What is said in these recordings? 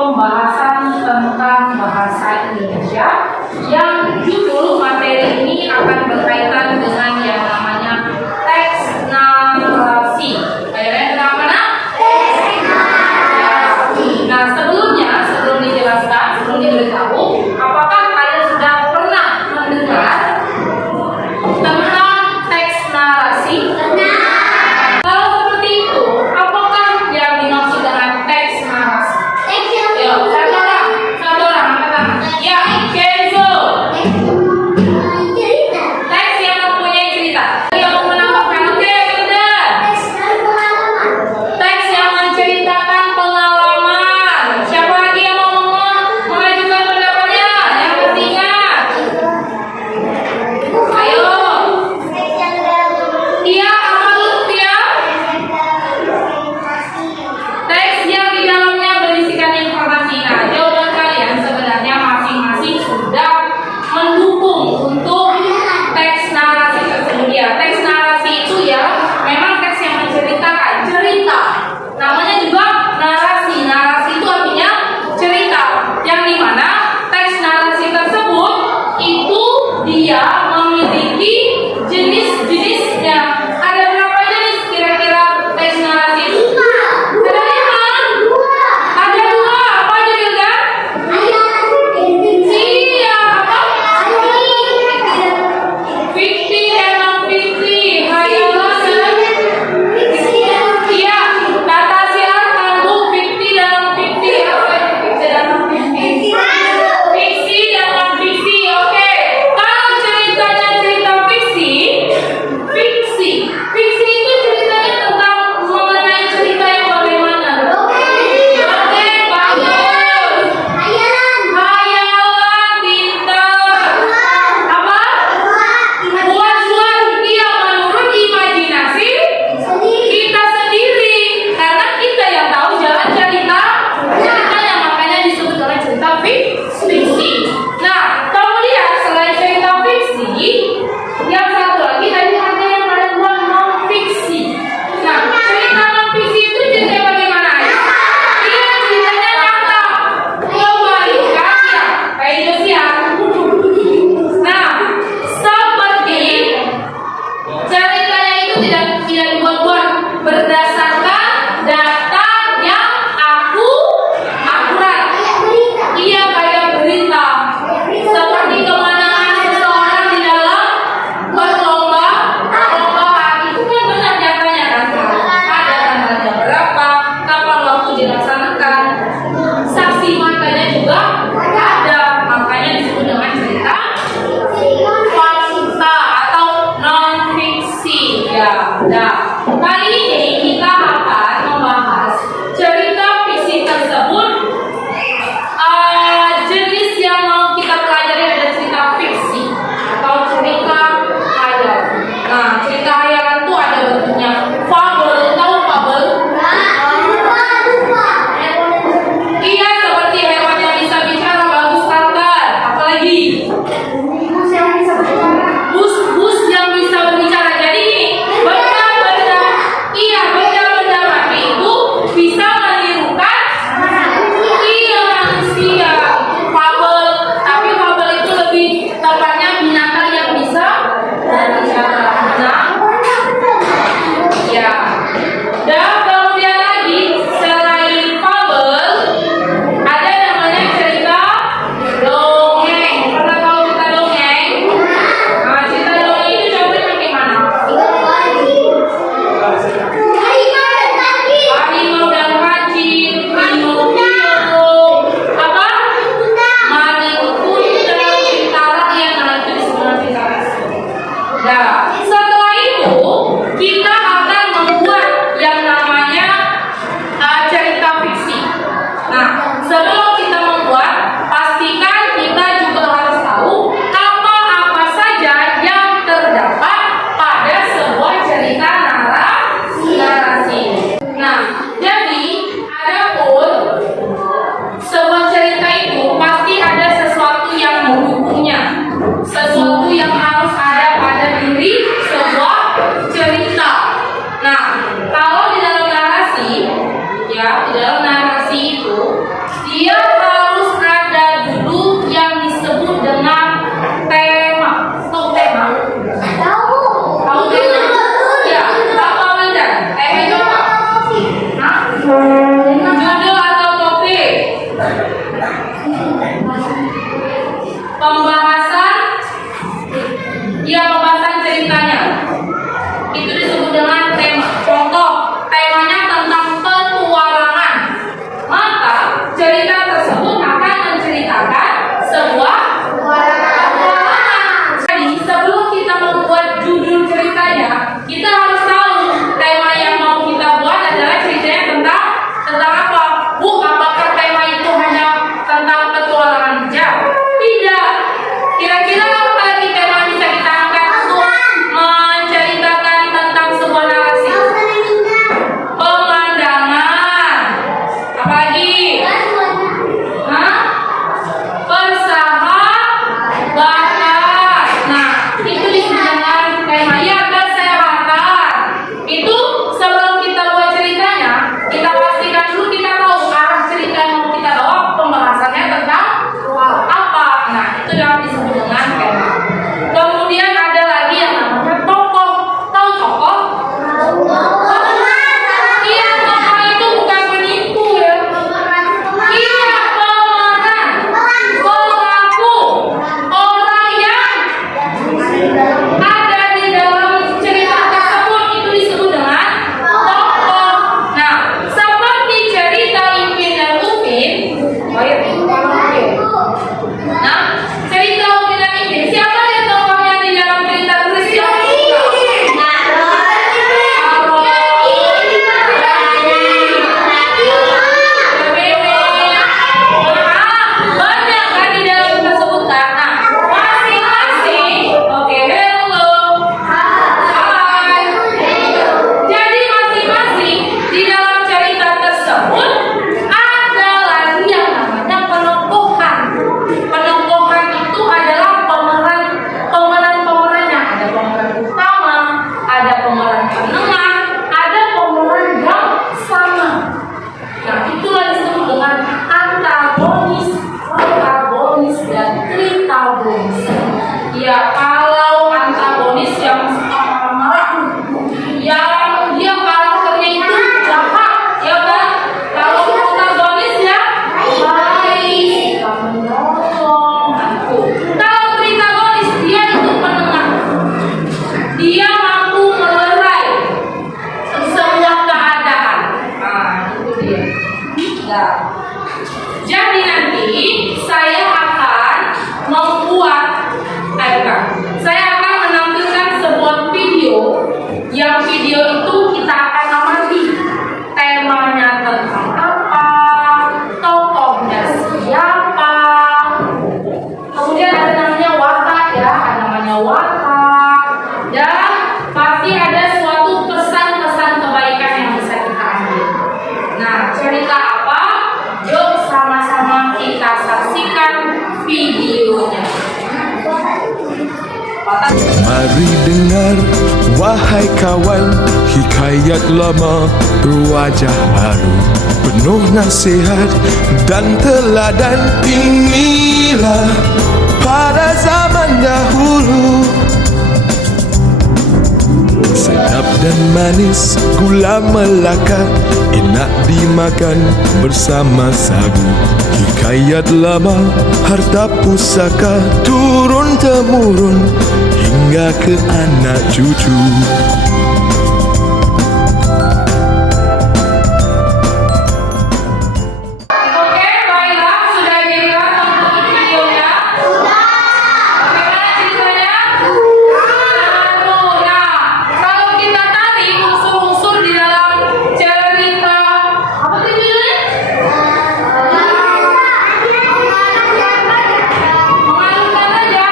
pembahasan tentang bahasa Indonesia yang judul materi ini akan berkaitan dengan yang namanya teks narasi. Kalian kenal mana? Teks narasi. Nah, sebelum dijelaskan, sebelum diberitahu, apakah kalian sudah pernah mendengar tentang teks narasi? Kalau seperti itu, apakah yang dimaksud dengan teks narasi? Satu orang angkat tangan. Ya, Kenzo. Teks yang mempunyai cerita. Yang mau menambahkan, oke, benar. Teks yang menceritakan pengalaman. Siapa lagi yang mau mengajukan pendapatnya? Yang ketiga. Ayo. Iya, apa dulu ya? Teks yang di dalamnya berisikan informasi. Nah, jawaban kalian sebenarnya masing-masing sudah mendukung untuk teks narasi tersebut ya. Teks narasi itu ya memang teks yang menceritakan cerita. Namanya juga narasi. Narasi itu artinya cerita. Yang dimana teks narasi tersebut itu dia memiliki jenis-jenisnya. Ada berapa jenis kira-kira teks narasi itu? Ada 5. Ada 2. Apa aja Bilga? Iya, apa? Fiktif dan non-fiktif. Hayalan dan iya, kata silakan Bu, fiktif dan non-fiktif. Apa itu fiktif dan non-fiktif? Fiksi dan non-fiksi. Oke. Kalau ceritanya cerita fiksi itu ceritanya tentang mengenai cerita yang bagaimana? Oke, bagus. Hayalan, pintar. Apa? Buat-buat dia menurut imajinasi kita sendiri. Karena kita yang tahu jalan ceritanya, makanya disebut oleh cerita fiksi. Nah, kemudian selain cerita fiksi, yang satu lagi tadi ada yang paling buat non-fiksi. Nah, cerita non-fiksi itu ceritanya bagaimana? Iya, ceritanya nyata. Kebalikan ya, kayak Indosiar. Nah, seperti ceritanya itu tidak dibuat-buat, berdasarkan data yang akurat. Iya, kayak berita. Seperti kemenangan seseorang di dalam perlombaan. Itu kan benar nyatanya kan? Ada tanggalnya berapa, kapan waktu dilaksanakan, saksi matanya juga ada. Makanya disebut dengan cerita fakta atau non-fiksi ya. Nah, kali ini kita akan membahas cerita fiksi tersebut. Jenis yang mau kita pelajari ada cerita fiksi atau cerita hayal. Nah, cerita hayalan itu ada bentuknya fabel. Tahu fabel? Iya, seperti hewan yang bisa bicara, bagus kanker. Apalagi? Bus yang bisa berbicara. Jadi gini, benda-benda, iya, benda-benda mati itu bisa menirukan iya manusia. Fabel, tapi fabel itu lebih tepatnya binatang yang bisa berbicara. Nah, ya. Dan kemudian lagi selain fabel ada namanya cerita dongeng. Pernah tahu cerita dongeng? Nah, cerita dongeng itu contohnya bagaimana? Harimau dan kancil, Pinocchio, apa? Maling Kundang, Bintara, yang itu disebut cerita fiksi. Nah, setelah itu kita akan membuat yang namanya cerita fiksi. Nah, sebelum kita membuat, pastikan kita juga harus tahu apa saja yang terdapat pada sebuah cerita narasi. Nah, jadi adapun sebuah cerita itu pasti ada sesuatu yang mendukungnya, sesuatu yang harus ada pada diri sebuah cerita. Nah, kalau di dalam narasi, ya, di dalam narasi itu dia cerita tersebut akan menceritakan sebuah petualangan. Jadi sebelum kita membuat judul ceritanya, kita harus tahu tema yang mau kita buat adalah ceritanya tentang apa? Apakah tema itu hanya tentang petualangan saja? Tidak. Kira-kira apa lagi tema bisa kita angkat untuk menceritakan tentang sebuah narasi? Pemandangan. Apalagi? Persahabatan. Nah, itu disebut dengan tema ya kesehatan. Itu sebelum kita buat ceritanya, kita pastikan dulu kita tahu arah cerita yang mau kita bawa, pembahasannya tentang apa. Nah, itu yang disebut dengan tema. Kemudian ada lagi yang namanya tokoh. Tahu tokoh? Iya, tokoh itu bukan penipu ya. Iya, pemeran, pelaku, orang yang ada di dalam cerita tersebut itu disebut dengan tokoh. Nah, seperti cerita Ipin dan Upin. Nah, cerita Upin dan Ipin, siapa ya tokohnya di dalam cerita tersebut? Banyak kan di dalam tersebut kan? Nah, masing-masing. Oke, hello. Hai. Jadi masing-masing di dalam cerita tersebut ada lagi yang namanya penokohan. Penokohan itu adalah pemeran-pemerannya. Ada pemeran utama, ada pemeran penengah, ada pemeran yang sama. Nah, itulah disebut dengan antagonis, protagonis, dan tritagonis. Ya, kalau antagonis yang marah-marah, yang dia karakternya itu jahat, ya kan? Kalau protagonis ya baik, menolong. Kalau tritagonis dia itu penengah, dia mampu melerai sebuah keadaan. Nah, itu dia. Nah, jadi nanti saya akan membuat, saya akan menampilkan sebuah video. Yang video itu kita akan amati temanya tentang apa, tokohnya siapa. Kemudian ada namanya watak ya, ada namanya watak. Dan pasti ada suatu pesan-pesan kebaikan yang bisa kita ambil. Nah, cerita apa? Yuk sama-sama kita saksikan videonya. Mari dengar, wahai kawan, hikayat lama berwajah baru, penuh nasihat dan teladan. Inilah pada zaman dahulu, sedap dan manis, gula melaka, enak dimakan bersama sagu. Hikayat lama, harta pusaka, turun-temurun hingga ke anak cucu. Oke, baiklah, sudah dilihat untuk videonya? Bagaimana ceritanya? Nah, kalau kita tarik unsur-unsur di dalam cerita, apa sih judulnya? Mengalunkan aja.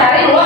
cari 2